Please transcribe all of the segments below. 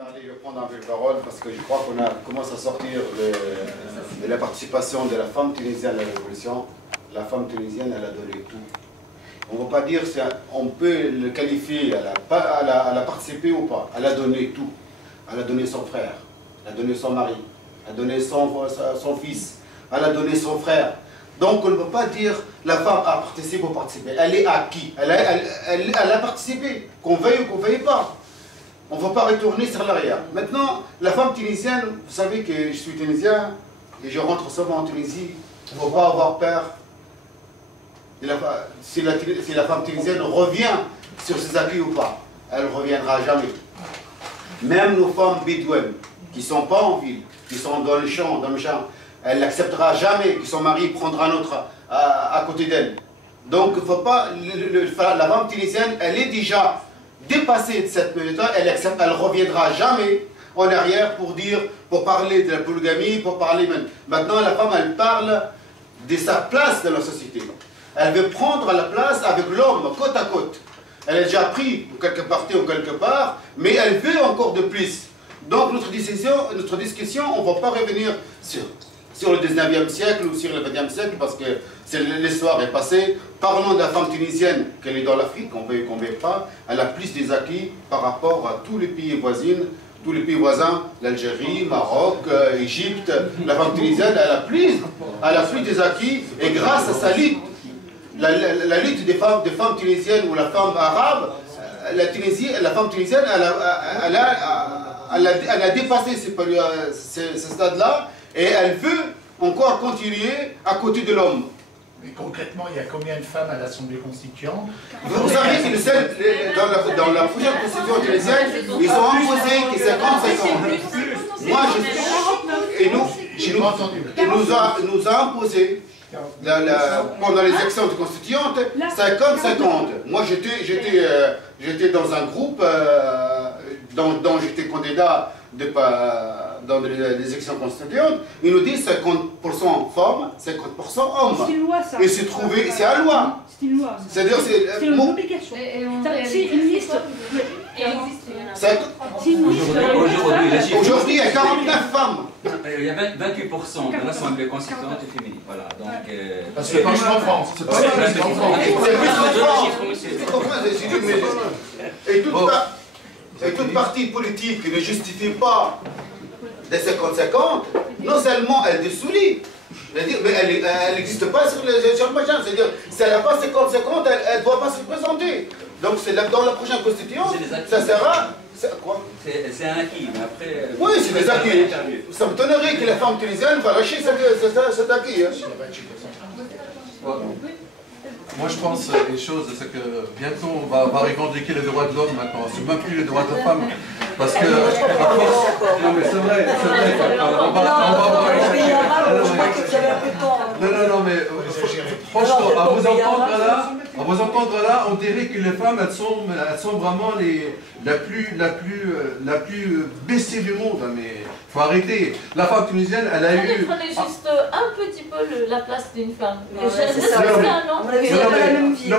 Je vais prendre un peu la parole parce que je crois qu'on commence à sortir de la participation de la femme tunisienne à la révolution. La femme tunisienne, elle a donné tout. On ne va pas dire, on peut le qualifier, elle a participé ou pas. Elle a donné tout. Elle a donné son frère, elle a donné son mari, elle a donné son fils, elle a donné son frère. Donc on ne peut pas dire la femme a participé ou participé. Elle est acquis. Elle a participé, qu'on veuille ou qu'on ne veuille pas. On ne va pas retourner sur l'arrière. Maintenant, la femme tunisienne, vous savez que je suis tunisien et je rentre souvent en Tunisie. Il ne faut pas avoir peur. Si la femme tunisienne revient sur ses acquis ou pas, elle ne reviendra jamais. Même nos femmes bédouines, qui ne sont pas en ville, qui sont dans le champ, elle n'acceptera jamais que son mari prendra un autre à côté d'elle. Donc, il ne faut pas. La femme tunisienne, elle est déjà dépassée de cette période, elle ne reviendra jamais en arrière pour parler de la polygamie, pour parler même. Maintenant, la femme, elle parle de sa place dans la société. Elle veut prendre la place avec l'homme, côte à côte. Elle a déjà pris quelque partie ou quelque part, mais elle veut encore de plus. Donc notre discussion, on ne va pas revenir sur le 19e siècle ou sur le 20e siècle, parce que l'histoire est passée. Parlons de la femme tunisienne, qu'elle est dans l'Afrique, on veut qu'on ne veut pas. Elle a plus des acquis par rapport à tous les pays voisins, l'Algérie, Maroc, Égypte. La femme tunisienne, elle a plus des acquis, et grâce à sa lutte, la lutte des femmes tunisiennes ou la femme arabe, la femme tunisienne, elle a dépassé ce stade-là et elle veut encore continuer à côté de l'homme. Mais concrètement, il y a combien de femmes à l'Assemblée constituante? Vous savez que dans la prochaine constitution tunisienne, ils ont imposé que 50-50. Moi, nous a imposé pendant les élections constituantes, 50-50. Moi, j'étais dans un groupe dont j'étais candidat dans les élections constituantes. Ils nous disent 50% femmes, 50% hommes. C'est une loi, ça. Et c'est à loi. C'est une loi. C'est-à-dire, c'est une obligation. C'est une liste. Aujourd'hui, il y a 49 femmes. Il y a 28% de l'Assemblée constituante féminine. Voilà, donc. C'est pas juste en France. C'est pas juste en France. Et toute partie politique qui ne justifie pas des 50-50, non seulement elle dessoulit, mais elle n'existe pas sur le machin. C'est-à-dire, si elle n'a pas 50-50, elle ne doit pas se présenter. Donc, dans la prochaine constitution, ça sera. Quoi? C'est un acquis, mais après. Oui, c'est des acquis. Ça me donnerait que la femme tunisienne va lâcher cet acquis. Moi je pense les choses, c'est que bientôt on va revendiquer les droits de l'homme maintenant, c'est même plus les droits de la femme. Parce que à force. Non mais c'est vrai, on va non mais franchement, à vous entendre là, on dirait que les femmes elles sont vraiment la plus baissée du monde, mais faut arrêter. La femme tunisienne, elle a eu. Prenez juste un petit peu la place d'une femme. Non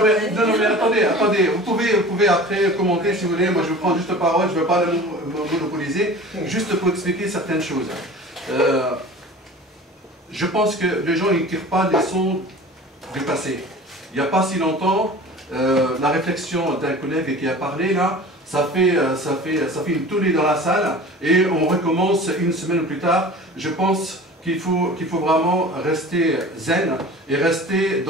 mais attendez, vous pouvez après commenter si vous voulez, moi je vais prendre juste parole, je ne vais pas me monopoliser, juste pour expliquer certaines choses. Je pense que les gens ne tirent pas les leçons du passé. Il n'y a pas si longtemps, la réflexion d'un collègue qui a parlé là, ça fait une tournée dans la salle et on recommence une semaine plus tard. Je pense qu'il faut vraiment rester zen et rester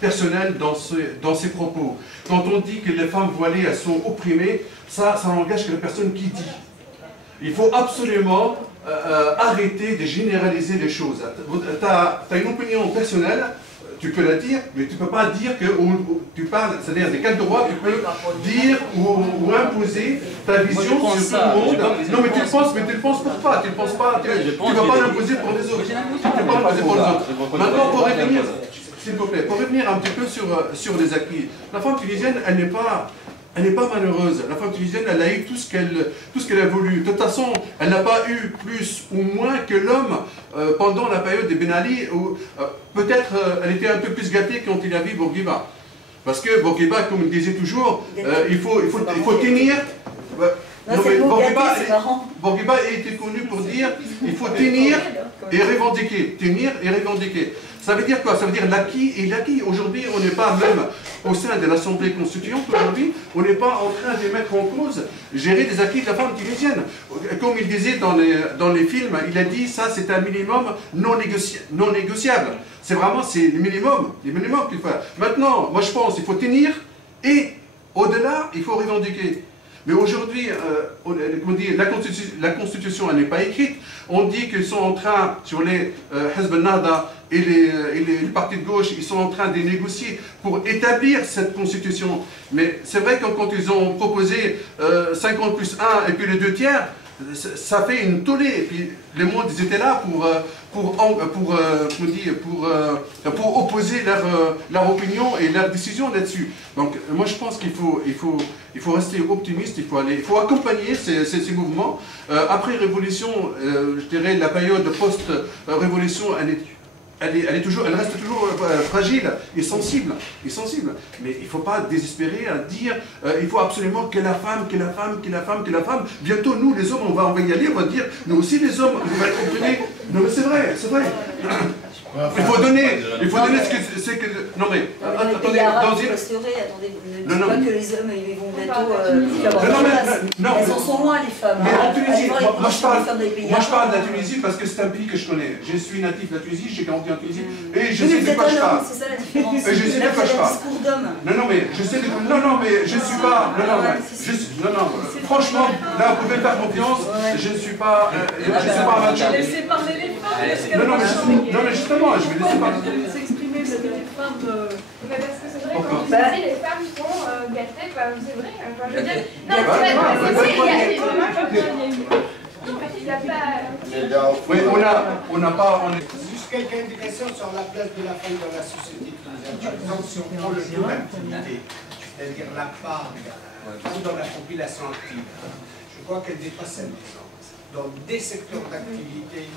personnel dans ses propos. Quand on dit que les femmes voilées elles sont opprimées, ça n'engage que la personne qui dit. Il faut absolument arrêter de généraliser les choses. Tu as une opinion personnelle, tu peux la dire, mais tu ne peux pas dire que tu parles, c'est-à-dire de quel droit tu peux dire ou imposer ta vision sur tout le monde. Non, mais tu le penses pour toi, tu ne penses pas, tu ne vas pas l'imposer pour les autres. Tu ne peux pas l'imposer pour les autres. Maintenant, pour revenir, s'il vous plaît, pour revenir un petit peu sur les acquis, la femme tunisienne, elle n'est pas malheureuse. La femme tunisienne, elle a eu tout ce qu'elle a voulu. De toute façon, elle n'a pas eu plus ou moins que l'homme pendant la période de Ben Ali, où peut-être elle était un peu plus gâtée quand il a vu Bourguiba. Parce que Bourguiba, comme il disait toujours, il faut tenir. Non, mais Bourguiba a été connu pour dire il faut tenir et revendiquer. Tenir et revendiquer. Ça veut dire quoi? Ça veut dire l'acquis et l'acquis. Aujourd'hui, on n'est pas même au sein de l'Assemblée constituante, aujourd'hui, on n'est pas en train de mettre en cause, gérer des acquis de la femme tunisienne. Comme il disait dans les films, il a dit ça c'est un minimum non négociable. C'est vraiment les minimums qu'il faut. Maintenant, moi je pense qu'il faut tenir et au-delà, il faut revendiquer. Mais aujourd'hui, la Constitution n'est pas écrite. On dit qu'ils sont en train, sur les Hizb al-Nahda et les partis de gauche, ils sont en train de négocier pour établir cette Constitution. Mais c'est vrai que quand ils ont proposé 50 plus 1 et puis les 2 tiers, ça fait une tollée. Et puis les mondes ils étaient là pour opposer leur opinion et leur décision là-dessus. Donc moi je pense qu'il faut rester optimiste, il faut accompagner ces mouvements. Après révolution, je dirais la période post-révolution, elle reste toujours fragile et sensible. Mais il ne faut pas désespérer à dire il faut absolument que la femme. Bientôt, nous, les hommes, on va y aller, on va dire, nous aussi, les hommes, on va être comprenés. Non, mais c'est vrai. Il faut donner ce que c'est que. Non, mais attendez, ne dites pas que les hommes ils vont bientôt. Non, elles en sont loin, les femmes. Mais en Tunisie, moi je parle de la Tunisie parce que c'est un pays que je connais. Je suis natif de la Tunisie, j'ai grandi en Tunisie et je sais de quoi je parle. C'est ça la différence. Et je sais de quoi je parle. Discours d'homme. Non, mais je sais de quoi. Non, mais je suis pas. Non. Franchement, là, vous pouvez me faire confiance. Je ne suis pas. un macho. Laissez parler les femmes. Non, mais justement, je vais laisser parler. S'exprimer les femmes. Mais parce que c'est vrai, quand tu disais les femmes sont gâtées, c'est vrai. Enfin, je veux dire, non, il n'y a pas. Oui, on n'a pas. Juste quelques indications sur la place de la femme dans la société tunisienne. Par exemple, si on prend le taux d'activité, c'est-à-dire la part dans la population active, je crois qu'elle dépasse 5%. Dans des secteurs d'activité,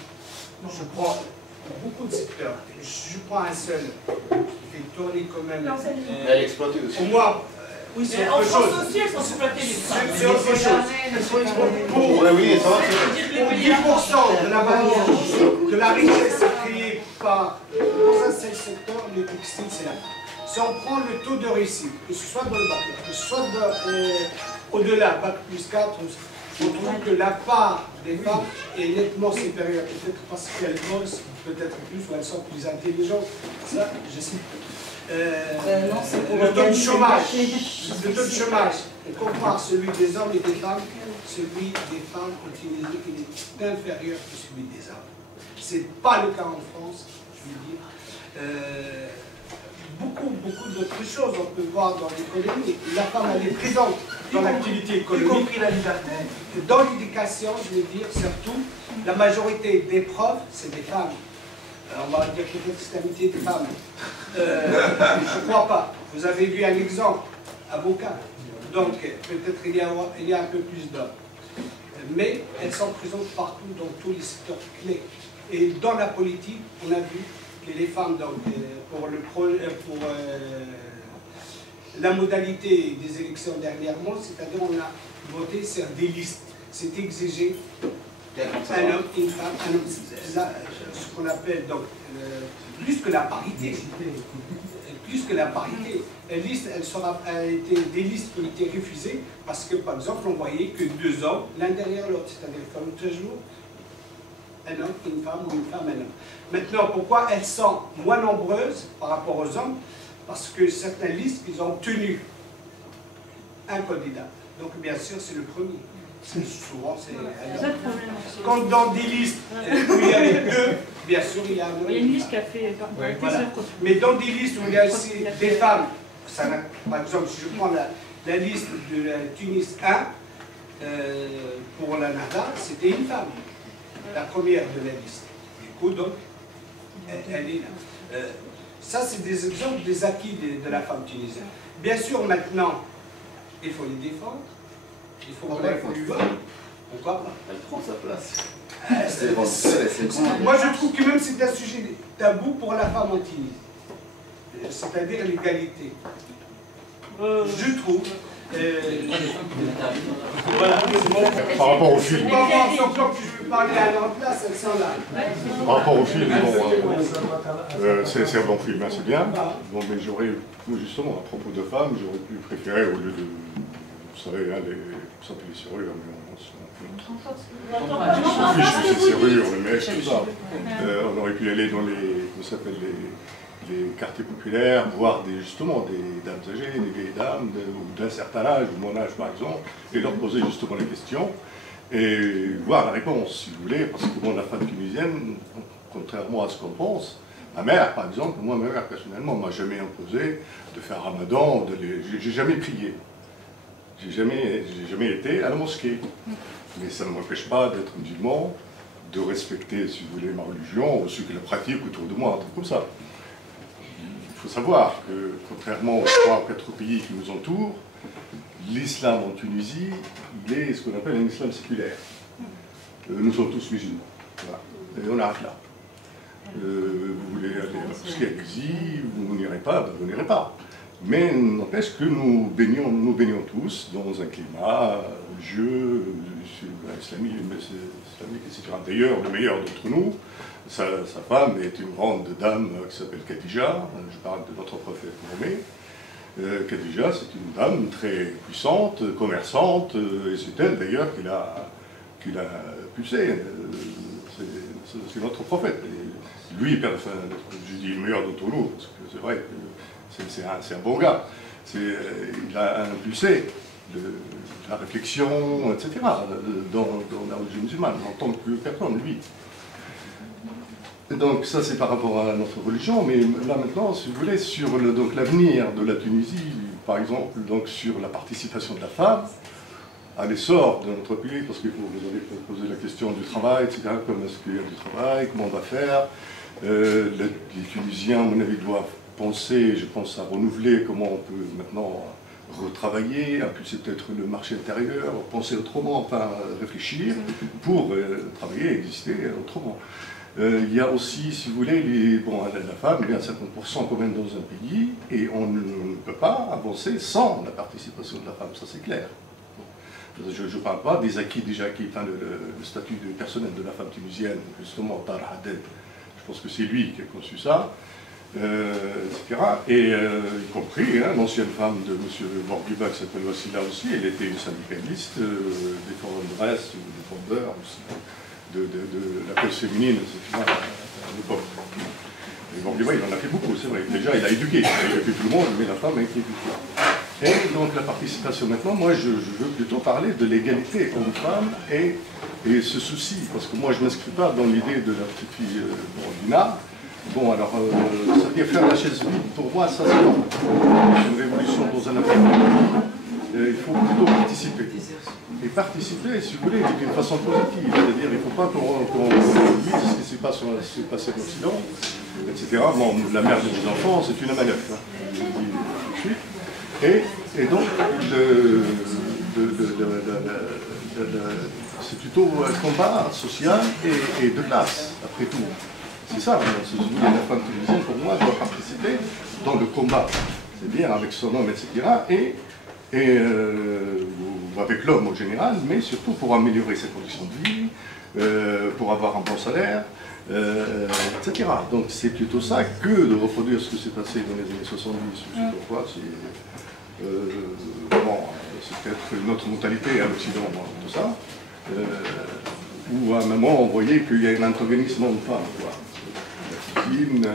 je prends beaucoup de secteurs. Je prends un seul qui fait tourner quand même. Elle est exploitée aussi. Pour moi, oui, c'est autre chose. En France aussi, elles sont exploitées les femmes. C'est autre chose. Pour 10% de la valeur de la richesse créée par dans un seul secteur, le textile, c'est la femme. Si on prend le taux de réussite, que ce soit dans le bac, que ce soit au-delà, bac plus 4, on trouve que la part des femmes est nettement supérieure, peut-être parce qu'elles bossent, peut-être plus, ou elles sont plus intelligentes. Ça, je sais. Le taux de chômage, on compare celui des hommes et des femmes, celui des femmes en Tunisie, il est inférieur que celui des hommes. Ce n'est pas le cas en France, je veux dire. Beaucoup d'autres choses on peut voir dans l'économie. La femme, elle est présente dans l'activité économique. Y compris la liberté. Dans l'éducation, je veux dire, surtout, la majorité des profs, c'est des femmes. On va dire peut-être que c'est la métier des femmes. Je ne crois pas. Vous avez vu un exemple, avocat. Donc, peut-être il y a un peu plus d'hommes. Mais elles sont présentes partout dans tous les secteurs clés. Et dans la politique, on a vu que les femmes, donc, pour la modalité des élections dernièrement, c'est-à-dire on a voté sur des listes. C'est exigé un homme, une femme, un homme, ce qu'on appelle donc plus que la parité. Plus que la parité. Les listes, a été des listes qui ont été refusées parce que, par exemple, on voyait que 2 hommes, l'un derrière l'autre, c'est-à-dire comme toujours, un homme, une femme ou une femme, un homme. Maintenant, pourquoi elles sont moins nombreuses par rapport aux hommes? Parce que certaines listes, ils ont tenu un candidat. Donc, bien sûr, c'est le premier. Souvent, c'est un homme. Quand dans des listes, où il y a 2, bien sûr, il y a un homme. Il y a une liste qui a fait voilà. Mais dans des listes où il y a aussi des femmes, par exemple, si je prends la liste de la Tunis 1, pour la Nahda, c'était une femme. La première de la liste. Du coup, donc, elle est là. Ça, c'est des exemples des acquis de la femme tunisienne. Bien sûr, maintenant, il faut les défendre. Il faut qu'on évolue. Pourquoi pas? Elle prend sa place. Moi, je trouve que même c'est un sujet tabou pour la femme en Tunisie. C'est-à-dire l'égalité. Je trouve. Voilà. Par rapport au film. Par rapport que je veux parler à leur place, elles sont là. Par rapport au film, bon, c'est un bon film, hein, c'est bien. Bon, mais j'aurais, justement, à propos de femmes, j'aurais pu préférer, au lieu de, vous savez, hein, les s'appeler serrures, mais on s'en fiche de ces serrures, les mecs, tout ça. On aurait pu aller dans les, comment ça s'appelle, les quartiers populaires, voir justement des dames âgées, des vieilles dames, ou d'un certain âge, ou mon âge par exemple, et leur poser justement les questions, et voir la réponse, si vous voulez, parce que bon, la femme tunisienne, contrairement à ce qu'on pense, ma mère par exemple, moi ma mère personnellement m'a jamais imposé de faire ramadan, j'ai jamais prié, j'ai jamais été à la mosquée, mais ça ne m'empêche pas d'être musulman, de respecter, si vous voulez, ma religion, ou ceux qui la pratiquent autour de moi, un truc comme ça. Il faut savoir que, contrairement aux 3 ou 4 pays qui nous entourent, l'islam en Tunisie, il est ce qu'on appelle un islam séculaire. Nous sommes tous musulmans. Voilà. Et on arrête là. Vous voulez aller à la mosquée, allez-y, vous n'irez pas, ben vous n'irez pas. Mais n'empêche que nous baignons tous dans un climat religieux, islamique, etc. D'ailleurs, le meilleur d'entre nous, sa femme est une grande dame qui s'appelle Khadija, je parle de notre prophète Mahomet. Khadija, c'est une dame très puissante, commerçante, et c'est elle d'ailleurs qui l'a poussé. C'est notre prophète. Et lui, enfin, je dis le meilleur d'entre nous, parce que c'est vrai que c'est un bon gars. Il a impulsé la réflexion, etc., dans la religion musulmane, en tant que personne, lui. Donc ça c'est par rapport à notre religion, mais là maintenant, si vous voulez, sur l'avenir de la Tunisie, par exemple, donc sur la participation de la femme à l'essor de notre pays, parce que vous avez posé la question du travail, etc., comment est-ce qu'il y a du travail, comment on va faire. Les Tunisiens, à mon avis, doivent penser, je pense, à renouveler comment on peut maintenant retravailler, impulser peut-être le marché intérieur, penser autrement, enfin réfléchir pour travailler, exister autrement. Il y a aussi, si vous voulez, la femme est à 50% quand même dans un pays, et on ne peut pas avancer sans la participation de la femme, ça c'est clair. Je ne parle pas des acquis déjà, le statut de personnel de la femme tunisienne, justement, Tar Haded, je pense que c'est lui qui a conçu ça, etc. Et y compris l'ancienne femme de M. Bourguiba, qui s'appelle Wassila aussi, elle était une syndicaliste, défenderesse, défendeur aussi. De la cause féminine, etc. à l'époque. Et Bourguiba, il en a fait beaucoup, c'est vrai. Déjà, il a éduqué tout le monde, mais la femme a été éduquée. Et donc, la participation, maintenant, moi, je veux plutôt parler de l'égalité homme-femme et ce souci, parce que moi, je ne m'inscris pas dans l'idée de la petite fille Dina. Bon, alors, ça veut dire faire la chaise vide, pour moi, ça, c'est une révolution dans un après-midi. Il faut plutôt participer. Et participer, si vous voulez, d'une façon positive. C'est-à-dire, il ne faut pas qu'on oublie ce qui s'est passé en Occident, etc. Bon, la mère de mes enfants, c'est une manœuvre, hein, je le dis tout de suite. Et donc, c'est plutôt un combat social et de classe, après tout. C'est ça, si vous voulez, la femme tunisienne, pour moi, doit participer dans le combat. C'est bien avec son homme, etc. Ou avec l'homme en général, mais surtout pour améliorer ses conditions de vie, pour avoir un bon salaire, etc. Donc c'est plutôt ça que de reproduire ce qui s'est passé dans les années 70. Je sais pourquoi, c'est peut-être une autre mentalité à l'Occident, tout ça, où à un moment on voyait qu'il y a un antagonisme homme-femme. La cuisine,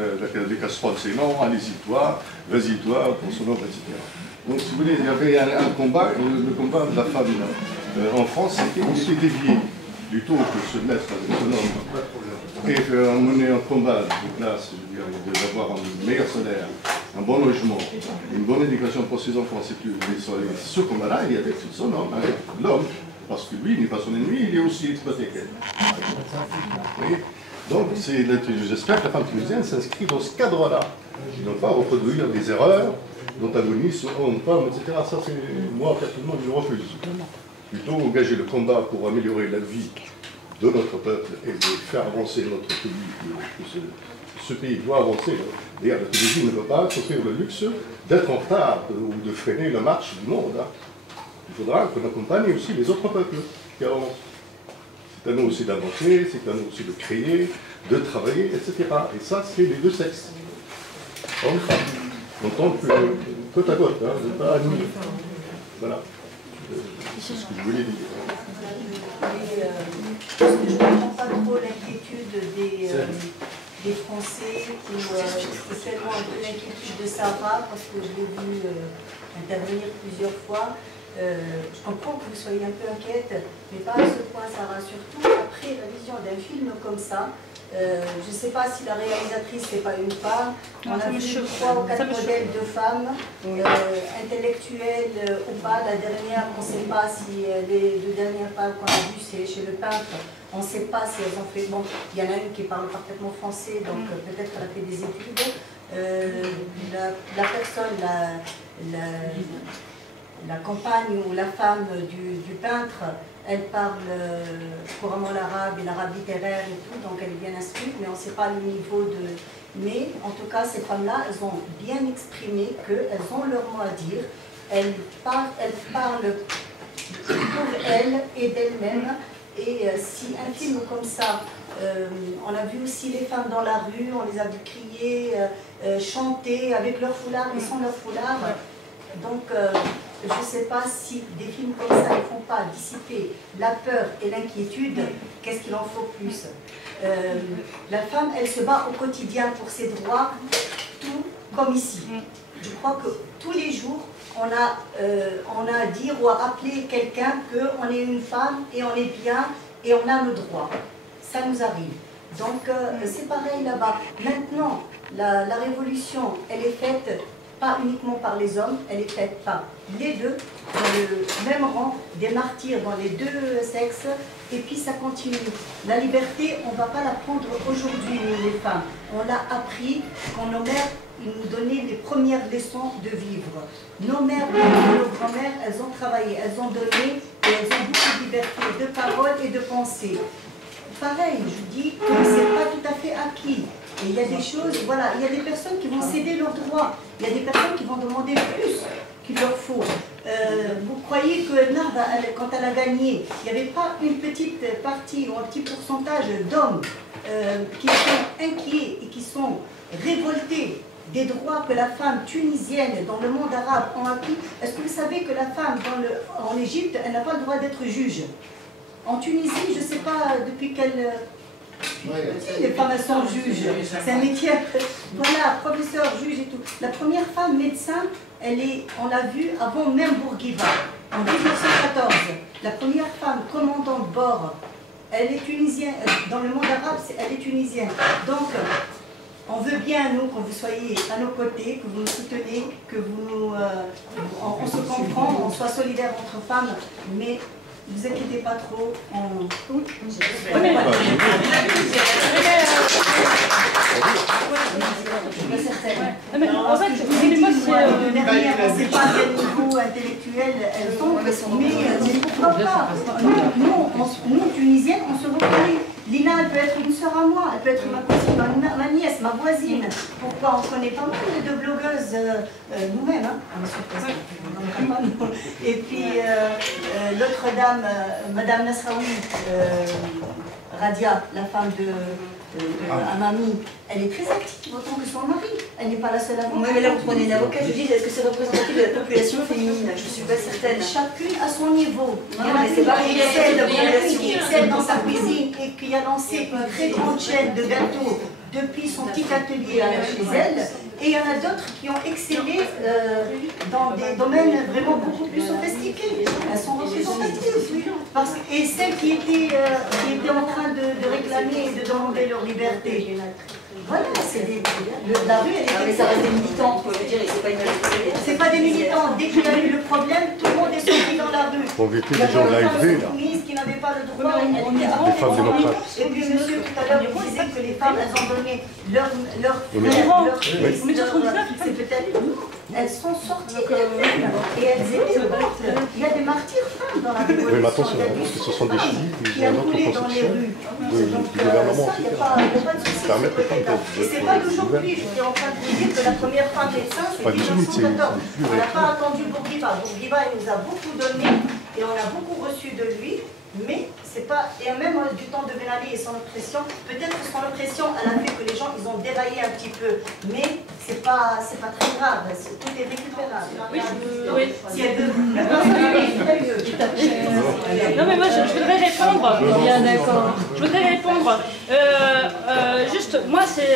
les casseroles, c'est non, allez-y toi, vas-y toi, pour son homme, etc. Donc, si vous voulez, il y avait un combat, le combat de la femme en France, il était dévié, plutôt que se mettre avec son homme. Et mener un combat de classe, je veux dire, d'avoir un meilleur salaire, un bon logement, une bonne éducation pour ses enfants, c'est plus. Ce combat-là, il y avait son homme, avec l'homme, parce que lui, il n'est pas son ennemi, il est aussi exploité qu'elle. Donc, j'espère que la femme tunisienne s'inscrit dans ce cadre-là. Je ne dois pas reproduire des erreurs d'antagonisme, homme-femme, etc. Ça, c'est moi, personnellement, je le refuse. Plutôt engager le combat pour améliorer la vie de notre peuple et de faire avancer notre pays. Ce pays doit avancer. D'ailleurs, la Tunisie ne peut pas s'offrir le luxe d'être en retard ou de freiner la marche du monde. Il faudra qu'on accompagne aussi les autres peuples qui avancent. C'est à nous aussi d'avancer, c'est à nous aussi de créer, de travailler, etc. Et ça, c'est les deux sexes. Hommes, femmes. En tant que côte à côte, hein, pas à nous. Voilà. C'est ce que je voulais dire. Je ne comprends pas trop l'inquiétude des Français, ou spécialement un peu l'inquiétude de Sarah, parce que je l'ai vu intervenir plusieurs fois. Je comprends que vous soyez un peu inquiète, mais pas à ce point, Sarah. Surtout après la vision d'un film comme ça. Je ne sais pas si la réalisatrice n'est pas une femme. On a vu 3 ou 4 modèles de femmes, intellectuelles ou pas. La dernière, on ne sait pas si les 2 dernières femmes qu'on a vues, c'est chez le peintre. On ne sait pas si elles ont fait... Bon, il y en a une qui parle parfaitement français, donc peut-être qu'elle a fait des études. La personne, la compagne ou la femme du peintre, elle parle couramment l'arabe et l'arabe littéraire et tout, donc elle est bien instruite, mais on ne sait pas le niveau de... Mais en tout cas, ces femmes-là, elles ont bien exprimé qu'elles ont leur mot à dire. Elles parlent pour elles et d'elles-mêmes. Et si un film comme ça, on a vu aussi les femmes dans la rue, on les a vu crier, chanter avec leur foulard et sans leur foulard. Donc, je ne sais pas si des films comme ça ne font pas dissiper la peur et l'inquiétude, qu'est-ce qu'il en faut plus? La femme, elle se bat au quotidien pour ses droits, tout comme ici. Je crois que tous les jours, on a à dire ou à rappeler quelqu'un qu'on est une femme et on est bien et on a nos droits. Ça nous arrive. Donc, c'est pareil là-bas. Maintenant, la révolution, elle est faite pas uniquement par les hommes, elle est faite par les deux, dans le même rang, des martyrs dans les deux sexes, et puis ça continue. La liberté, on ne va pas la prendre aujourd'hui, nous les femmes. On l'a appris quand nos mères nous donnaient les premières leçons de vivre. Nos mères, nos grand-mères, elles ont travaillé, elles ont donné, et elles ont beaucoup de liberté de parole et de pensée. Pareil, je vous dis que ce n'est pas tout à fait acquis. Et il y a des choses, voilà, il y a des personnes qui vont céder leurs droits, il y a des personnes qui vont demander plus qu'il leur faut. Vous croyez que Narva, quand elle a gagné, il n'y avait pas une petite partie ou un petit pourcentage d'hommes qui sont inquiets et qui sont révoltés des droits que la femme tunisienne dans le monde arabe a acquis? Est-ce que vous savez que la femme en Égypte, elle n'a pas le droit d'être juge? En Tunisie, je ne sais pas depuis quelle... Les femmes, elles sont juges. C'est un métier, voilà, professeur, juge et tout. La première femme médecin, on l'a vue avant même Bourguiba, en 1914. La première femme commandante de bord, elle est tunisienne, dans le monde arabe, elle est tunisienne. Donc, on veut bien, nous, que vous soyez à nos côtés, que vous nous soutenez, que on se comprend, on soit solidaires entre femmes, mais ne vous inquiétez pas trop, En fait, excusez-moi si... on ne sait pas quel niveau intellectuel elles ont, mais pourquoi pas? Nous, Tunisiennes, on se reconnaît. Lina, elle peut être une sœur à moi, elle peut être ma cousine, ma nièce, ma voisine. Pourquoi? On connaît pas mal de blogueuses nous-mêmes. Hein? Et puis, l'autre dame, Madame Nasraoui, Radia, la femme de Amami, elle est très active autant que son mari. Elle n'est pas la seule avocate. Oui, mais là, vous prenez une avocate, je dis, est-ce que c'est représentatif de la population féminine? Je ne suis pas certaine. Chacune à son niveau. Non, mais c'est pas celle dans sa cuisine et qui a lancé une très grande chaîne de gâteaux depuis son petit atelier chez elle. Et il y en a d'autres qui ont excellé dans des domaines vraiment beaucoup plus sophistiqués. Elles sont représentatives, oui. Et celles qui étaient en train de réclamer et de demander leur liberté. Voilà, la rue, elle est... Mais ça reste des militants, je veux dire, c'est pas une... C'est pas des militants. Dès qu'il y a eu le problème, tout le monde est sorti dans la rue. On vécu des gens de l'AFD, là. Qui n'avaient pas le droit, Les femmes démocrates. et puis monsieur tout à l'heure vous disait que les femmes elles ont donné leur On est sur 39, c'est peut-être nous. Elles sont sorties et elles étaient mortes. Il y a des martyrs femmes dans la Oui, mais révolution, attention, il y a parce des que ce sont des filles, qui ils ont a une autre coulé dans les conception rues. du gouvernement Ça, aussi. il n'y a pas de souci. Permettre aux femmes Et c'est pas d'aujourd'hui. J'étais en train de vous dire que la première femme médecin, c'est Pas du tout, c'est 1914. plus On n'a récent. pas attendu Bourguiba. Bourguiba, il nous a beaucoup donné et on a beaucoup reçu de lui. Mais c'est pas. Et même du temps de Ben Ali et son oppression, peut-être que son oppression, elle a fait que les gens, ils ont déraillé un petit peu. Mais c'est pas très grave. Tout est récupérable. Oui, Si elle veut. Non mais moi je voudrais répondre. Bien d'accord. Je voudrais répondre. Juste, moi c'est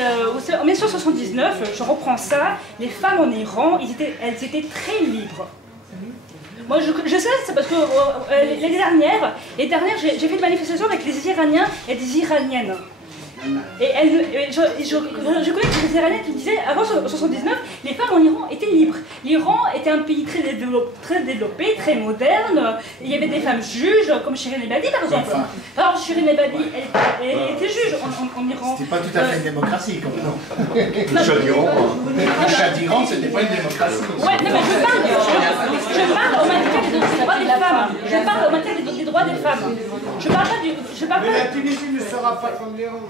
en 1979, je reprends ça. Les femmes en Iran, elles étaient très libres. Moi je sais, c'est parce que l'année dernière, j'ai fait une manifestation avec les Iraniens et des Iraniennes. Et je connais des Iraniens qui disaient, avant 1979, les femmes en Iran étaient libres. L'Iran était un pays très développé, très moderne. Il y avait des femmes juges, comme Shirin Ebadi par exemple. Alors Shirin Ebadi, elle était juge en Iran. C'était pas tout à fait une démocratie, comme non. Le chat d'Iran. Le chat d'Iran, c'était pas une démocratie. Ouais, non mais je parle au maintien des droits des femmes. Je parle au maintien des droits des femmes. Je parle pas du... Mais la Tunisie ne sera pas comme l'Iran.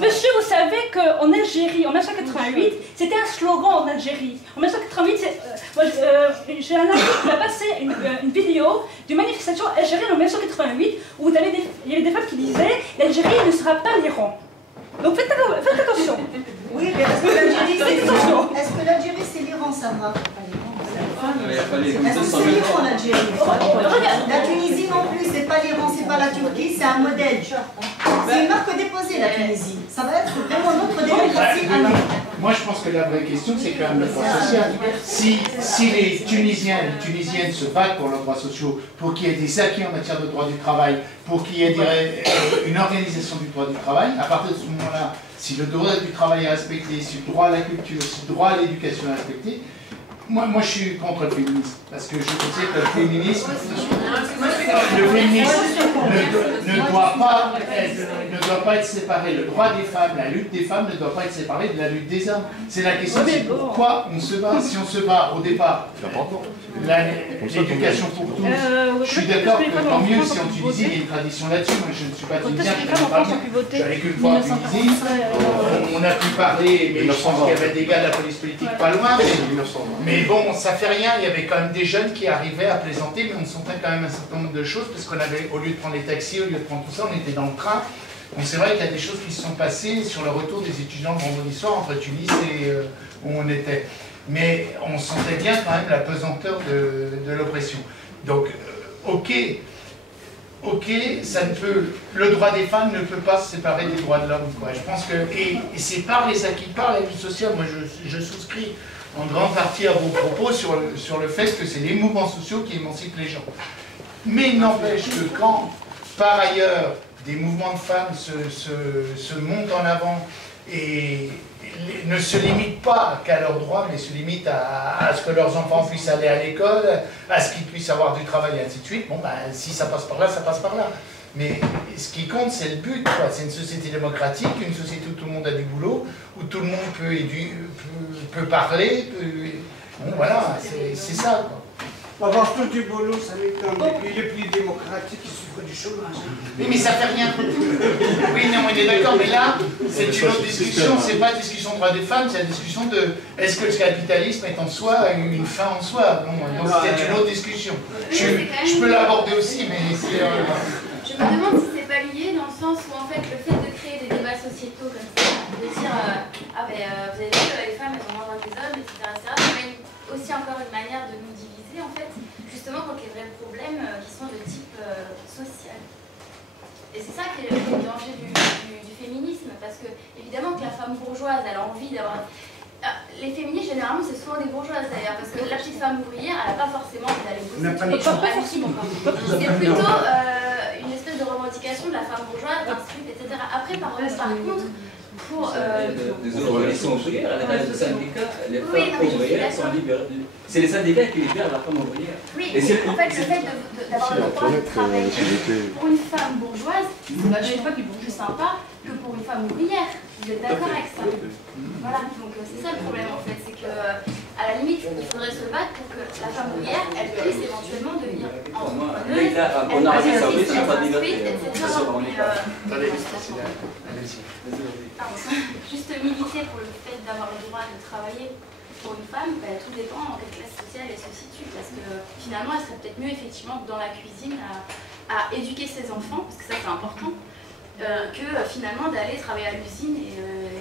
Monsieur, vous savez qu'en Algérie, en 1988, c'était un slogan en Algérie. En 1988, j'ai un ami qui m'a passé une vidéo d'une manifestation algérienne en 1988 où il y avait des femmes qui disaient « L'Algérie ne sera pas l'Iran ». Donc faites attention. Oui, mais est-ce que l'Algérie c'est l'Iran, ça va? Est-ce que c'est l'Iran l'Algérie? La Tunisie non plus, c'est pas l'Iran, c'est pas la Turquie, c'est un modèle. C'est une marque déposée la Tunisie. Ça va être vraiment notre démocratie à nous. Moi, je pense que la vraie question, c'est quand même le droit social. Si les Tunisiens et les Tunisiennes se battent pour leurs droits sociaux, pour qu'il y ait des acquis en matière de droit du travail, pour qu'il y ait une organisation du droit du travail, à partir de ce moment-là, si le droit du travail est respecté, si le droit à la culture, si le droit à l'éducation est respecté, moi je suis contre le féminisme, parce que je considère que le féminisme ne doit pas être séparé. Le droit des femmes, la lutte des femmes ne doit pas être séparée de la lutte des hommes. C'est la question, c'est pourquoi on se bat. Si on se bat au départ, l'éducation pour tous, je suis d'accord que tant mieux si en Tunisie il y a une tradition là-dessus. Moi je ne suis pas tunisien, je ne pas bien. Je suis allé qu'une fois en Tunisie, on a pu parler, mais je pense qu'il y avait des gars de la police politique pas loin. Mais bon, ça fait rien, il y avait quand même des jeunes qui arrivaient à plaisanter, mais on sentait quand même un certain nombre de choses, parce qu'on avait, au lieu de prendre les taxis, au lieu de prendre tout ça, on était dans le train. Mais c'est vrai qu'il y a des choses qui se sont passées sur le retour des étudiants le vendredi soir entre Tunis et où on était. Mais on sentait bien quand même la pesanteur de l'oppression. Donc, ok, ça ne peut, le droit des femmes ne peut pas se séparer des droits de l'homme. Je pense que, et c'est par les acquis, par la vie sociale, moi je souscris en grande partie à vos propos sur le fait que c'est les mouvements sociaux qui émancipent les gens. Mais il n'empêche que quand, par ailleurs, des mouvements de femmes se montent en avant et ne se limitent pas qu'à leurs droits, mais se limitent à ce que leurs enfants puissent aller à l'école, à ce qu'ils puissent avoir du travail, et ainsi de suite, bon, ben, si ça passe par là, ça passe par là. Mais ce qui compte, c'est le but, quoi. C'est une société démocratique, une société où tout le monde a du boulot, où tout le monde peut parler, bon, voilà, c'est ça, quoi. Avoir tout du boulot, ça m'étonne. Les pays les plus démocratiques, ils souffrent du chômage. Oui, mais ça fait rien. Oui, non, on est d'accord, mais là, c'est une autre discussion. C'est pas une discussion de droits des femmes, c'est la discussion de est-ce que le capitalisme est en soi une fin en soi. Donc c'est une autre discussion. Je peux l'aborder aussi, mais c'est... Je me demande si c'est pas lié dans le sens où en fait le fait de créer des débats sociétaux comme ça, de dire vous avez vu les femmes elles ont moins droit que les hommes, etc. C'est aussi encore une manière de nous diviser en fait, justement contre les vrais problèmes qui sont de type social. Et c'est ça qui est le danger du féminisme, parce que évidemment que la femme bourgeoise elle a envie d'avoir... Les féministes, généralement, c'est souvent des bourgeoises d'ailleurs, parce que la petite femme ouvrière, elle n'a pas forcément envie d'aller bosser tous les jours. C'est plutôt une espèce de revendication de la femme bourgeoise, instruite, etc. Après, par contre, pour... Des organisations ouvrières, à la base de syndicats, les femmes ouvrières sont libérées. C'est les syndicats qui libèrent la femme ouvrière. Oui, mais en fait, le fait d'avoir le droit de travailler pour une femme bourgeoise, c'est pas plus sympa que pour une femme ouvrière. Vous êtes d'accord avec ça? Voilà, donc c'est ça le problème en fait, c'est que à la limite, il faudrait se battre pour que la femme ouvrière, elle puisse éventuellement devenir entrepreneuse, là, en Arabie Saoudite, il n'y a pas de liberté. Attendez, juste militer pour le fait d'avoir le droit de travailler pour une femme, ben, tout dépend en quelle classe sociale elle se situe. Parce que finalement, elle serait peut-être mieux effectivement dans la cuisine à éduquer ses enfants, parce que ça c'est important, que finalement d'aller travailler à l'usine.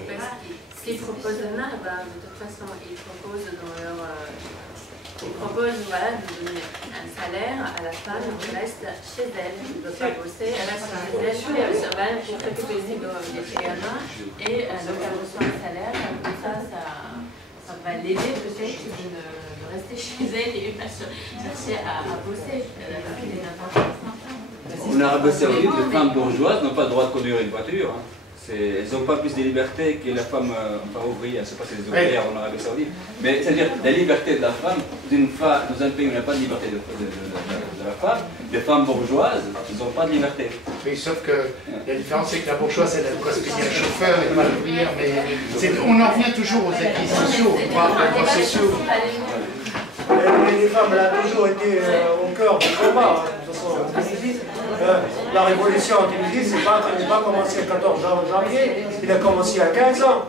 Voilà. Ce qu'ils proposent là, bah, de toute façon, ils proposent dans leur... ils proposent voilà, de donner un salaire à la femme qui reste chez elle, qui ne veut pas bosser, elle reste chez elle, elle surveille pour s'occuper des gamins, et donc elle reçoit un salaire, comme ça va l'aider peut-être de rester chez elle et pas chercher à bosser. En Arabie Saoudite, les femmes bourgeoises n'ont pas le droit de conduire une voiture. Hein. Elles n'ont pas plus de liberté que la femme ouvrière. Je ne sais pas si c'est les ouvrières en Arabie Saoudite. Mais c'est-à-dire la liberté de la femme, dans un pays où il n'y a pas de liberté de la femme, les femmes bourgeoises, elles n'ont pas de liberté. Oui, sauf que la différence, c'est que la bourgeoise, elle a presque bien un chauffeur et pas l'ouvrière. Mais on en revient toujours aux acquis sociaux, aux droits sociaux. Les femmes, elle a toujours été au cœur du combat. De toute façon, en Tunisie, la révolution en Tunisie, n'a pas commencé le 14 janvier, il a commencé à 15 ans,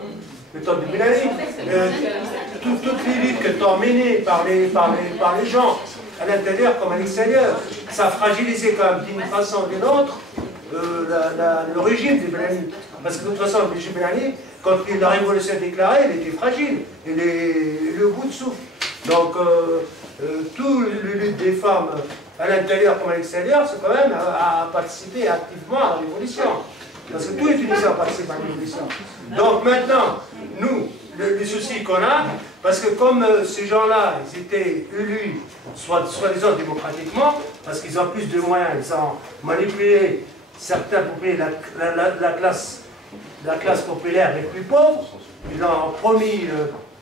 le temps de Ben Ali. Toutes les luttes qui sont emmenées par les gens, à l'intérieur comme à l'extérieur, ça a fragilisé quand même d'une façon ou d'une autre le régime de Ben Ali. Parce que de toute façon, le régime de Ben Ali, quand la révolution est déclarée, il était fragile, il est au bout de souffle. Donc, tout le lutte des femmes à l'intérieur comme à l'extérieur, c'est quand même à participer activement à la révolution. Parce que tous les Tunisiens participent à la révolution. Donc maintenant, nous, le souci qu'on a, parce que comme ces gens-là, ils étaient élus, soi-disant démocratiquement, parce qu'ils ont plus de moyens, ils ont manipulé certains populaires, la classe populaire les plus pauvres, ils leur ont promis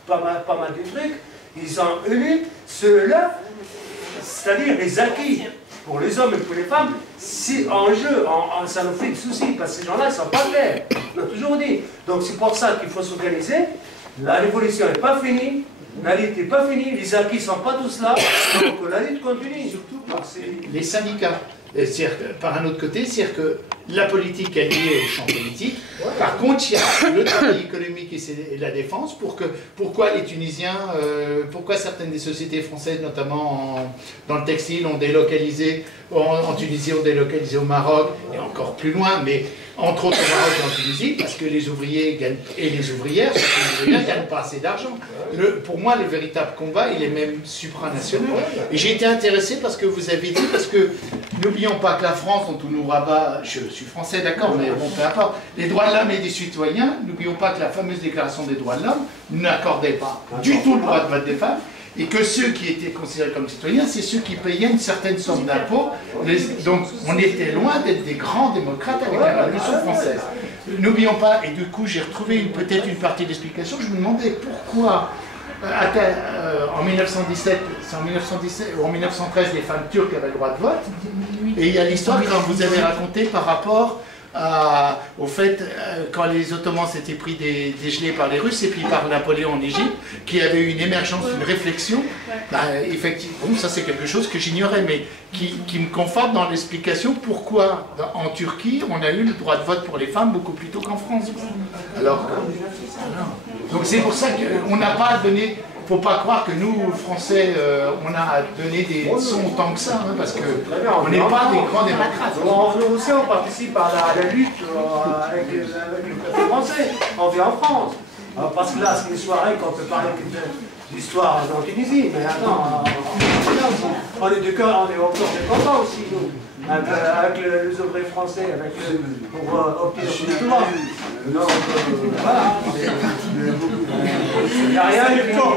pas mal de trucs, ils ont élu ceux-là, c'est-à-dire les acquis pour les hommes et pour les femmes, si en jeu, ça nous fait des soucis, parce que ces gens-là ne sont pas clairs. On l'a toujours dit. Donc c'est pour ça qu'il faut s'organiser. La révolution n'est pas finie, la lutte n'est pas finie, les acquis ne sont pas tous là, donc la lutte continue, surtout par les syndicats. Par un autre côté, c'est-à-dire que la politique est liée au champ politique. Par contre, il y a le travail économique et la défense. Pourquoi les Tunisiens, pourquoi certaines des sociétés françaises, notamment dans le textile, ont délocalisé, en Tunisie, ont délocalisé au Maroc, et encore plus loin, mais entre autres au Maroc et en Tunisie, parce que les ouvriers gagnent, et les ouvrières, ne gagnent pas assez d'argent. Pour moi, le véritable combat, il est même supranational. Et j'ai été intéressé parce que vous avez dit, parce que n'oublions pas que la France, dont on nous rabat, je suis français d'accord, mais bon, peu importe, les droits de l'homme et des citoyens, n'oublions pas que la fameuse déclaration des droits de l'homme n'accordait pas du tout le droit de vote des femmes, et que ceux qui étaient considérés comme citoyens, c'est ceux qui payaient une certaine somme d'impôts. Donc on était loin d'être des grands démocrates avec la Révolution française. N'oublions pas, et du coup j'ai retrouvé peut-être une partie de l'explication, je me demandais pourquoi en 1917, c'est en 1917 ou en 1913 les femmes turques avaient le droit de vote, et il y a l'histoire que vous avez racontée par rapport au fait, quand les Ottomans s'étaient pris dégelés par les Russes et puis par Napoléon en Égypte, qui avait eu une émergence, une réflexion, effectivement, ça c'est quelque chose que j'ignorais, mais qui me conforte dans l'explication pourquoi en Turquie on a eu le droit de vote pour les femmes beaucoup plus tôt qu'en France. Alors, donc c'est pour ça qu'on n'a pas donné. Il ne faut pas croire que nous, Français, on a donné des leçons autant que ça, hein, parce qu'on n'est pas des grands démocrates. Nous aussi, on participe à la lutte avec le peuple français. On vit en France. Parce que là, c'est une soirée qu'on peut parler d'histoire en Tunisie. Mais attends, on est de cœur, on est encore des copains aussi, nous. Avec les ouvriers français, pour optimiser tout le monde. Donc, voilà. Il n'y a rien de tout.